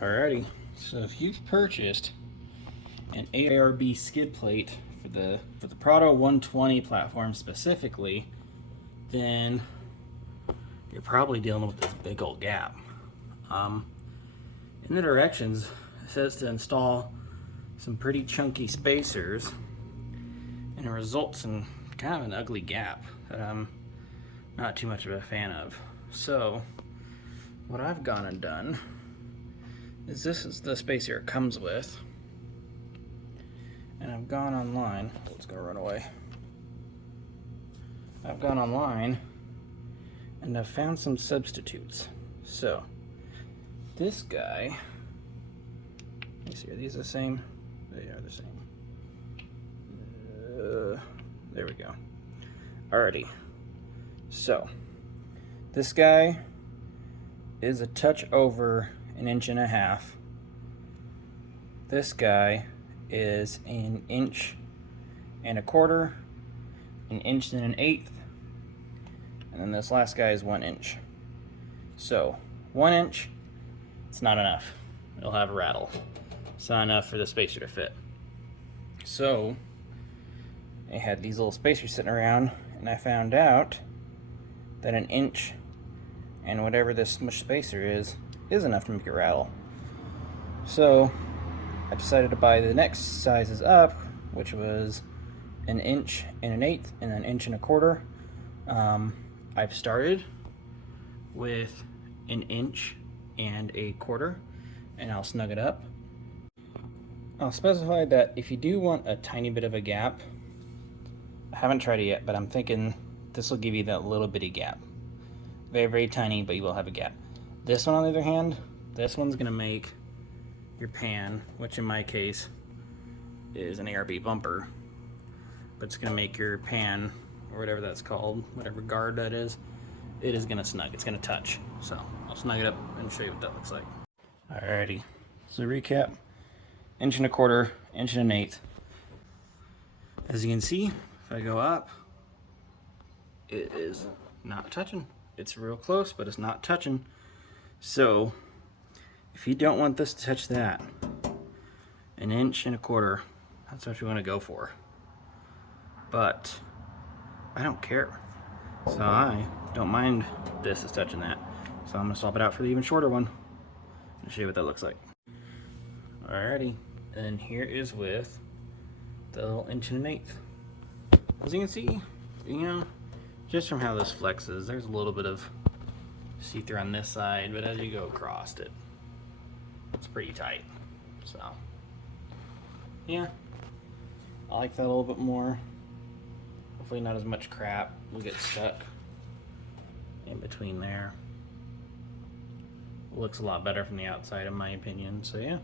Alrighty, so if you've purchased an ARB skid plate for the Prado 120 platform specifically, then you're probably dealing with this big old gap. In the directions, it says to install some pretty chunky spacers, and it results in kind of an ugly gap that I'm not too much of a fan of. So what I've gone and done is, this is the spacer it comes with, and I've gone online. Oh, it's gonna run away. I've gone online and I've found some substitutes. So this guy, let me see, are these the same? They are the same. There we go. Alrighty. So this guy is a touch over 1.5 inches. This guy is 1.25 inches, 1.25 inches, and then this last guy is 1 inch. So 1 inch, it's not enough. It'll have a rattle. It's not enough for the spacer to fit. So I had these little spacers sitting around, and I found out that 1 inch and whatever this smush spacer is enough to make it rattle. So I decided to buy the next sizes up, which was 1 inch and 1/8 and then 1.25 inches. I've started with 1 inch and 1/4, and I'll snug it up. I'll specify that if you do want a tiny bit of a gap, I haven't tried it yet, but I'm thinking this will give you that little bitty gap. Very, very tiny, but you will have a gap. This one, on the other hand, this one's gonna make your pan, which in my case is an ARB bumper, but it's gonna make your pan, or whatever that's called, whatever guard that is, it is gonna snug, it's gonna touch. So I'll snug it up and show you what that looks like. Alrighty, so recap, 1.25 inches, 1 1/8. As you can see, if I go up, it is not touching. It's real close, but it's not touching. So if you don't want this to touch that, 1 1/4 inches, that's what you want to go for. But I don't care. So I don't mind this is touching that. So I'm gonna swap it out for the even shorter one and show you what that looks like. Alrighty, and here is with the little 1 1/8. As you can see, you know, just from how this flexes, there's a little bit of see-through on this side, but as you go across it, it's pretty tight. So yeah, I like that a little bit more. Hopefully not as much crap will get stuck in between there. It looks a lot better from the outside in my opinion, so yeah.